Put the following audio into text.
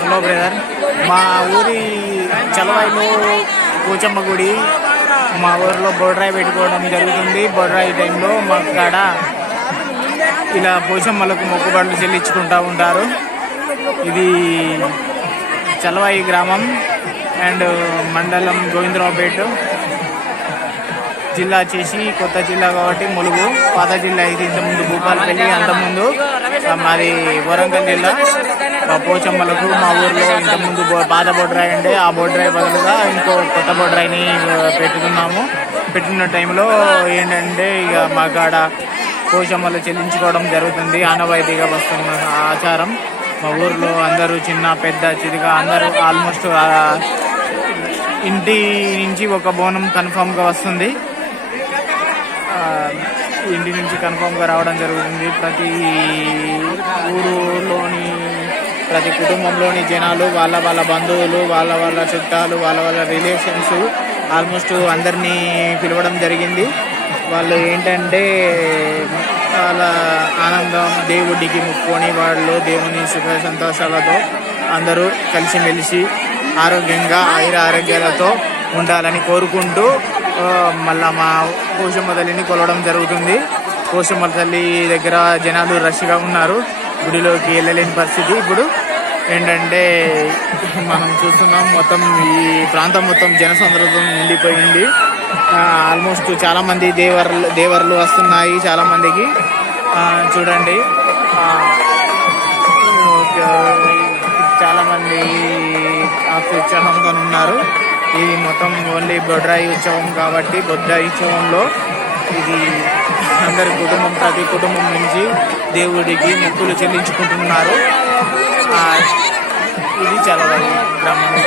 Hello brother, మా ఊరి చలవాయిలో పోచమ్మ గుడి మా ఊరిలో బొడ్రాయి పెట్టుకోవడం జరుగుతుంది. బొడ్రాయి టైంలో మా కాడ ఇలా పోచమ్మలకు మొక్కుబడులు చెల్లించుకుంటూ ఉంటారు. ఇది చలవాయి గ్రామం అండ్ మండలం గోవిందరావుపేట, జిల్లా వచ్చేసి కొత్త జిల్లా కాబట్టి ములుగు. పాత జిల్లా అయితే ఇంతకుముందు భూపాలపల్లి, అంతకుముందు మాది వరంగల్ జిల్లా. పోచమ్మలకు మా ఊర్లో ఇంతకుముందు పాత బొడ్రాయి ఉండే, ఆ బొడ్రాయి బదులుగా ఇంకో కొత్త బొడ్రాయిని పెట్టుకున్నాము. పెట్టిన టైంలో ఏంటంటే ఇక మా కాడ పోచమ్మలు చెల్లించుకోవడం జరుగుతుంది. ఆనవాయితీగా వస్తున్న ఆచారం. మా ఊర్లో అందరూ చిన్న పెద్ద చిరుగా అందరూ ఆల్మోస్ట్ ఇంటి నుంచి ఒక బోనం కన్ఫామ్గా వస్తుంది. ఇంటి నుంచి కన్ఫామ్గా రావడం జరుగుతుంది. ప్రతి ఊరులోని ప్రతి కుటుంబంలోని జనాలు వాళ్ళ వాళ్ళ బంధువులు, వాళ్ళ చుట్టాలు, వాళ్ళ రిలేషన్స్ ఆల్మోస్ట్ అందరినీ పిలవడం జరిగింది. వాళ్ళు ఏంటంటే వాళ్ళ ఆనందం దేవుడికి మొక్కుకొని వాళ్ళు దేవుని సుఖ సంతోషాలతో అందరూ కలిసిమెలిసి ఆరోగ్యంగా ఆరోగ్యాలతో ఉండాలని కోరుకుంటూ మళ్ళా మా పోచమ్మ తల్లిని కొలవడం జరుగుతుంది. పోచమ్మ తల్లి దగ్గర జనాలు రష్గా ఉన్నారు. గుడిలోకి వెళ్ళలేని పరిస్థితి. ఇప్పుడు ఏంటంటే మనం చూస్తున్నాం, మొత్తం ఈ ప్రాంతం మొత్తం జనసంద్రతం నిండిపోయింది. ఆల్మోస్ట్ చాలామంది దేవర్లు వస్తున్నాయి చాలామందికి. చూడండి, చాలామంది ఉత్సాహంగా ఉన్నారు. ఇది మొత్తం ఓన్లీ బొడ్రాయి ఉత్సవం కాబట్టి బొడ్రాయి ఉత్సవంలో ఇది అందరి కుటుంబం, ప్రతి కుటుంబం నుంచి దేవుడికి మొక్కులు చెల్లించుకుంటున్నారు. ఇది చలవాయి గ్రామం.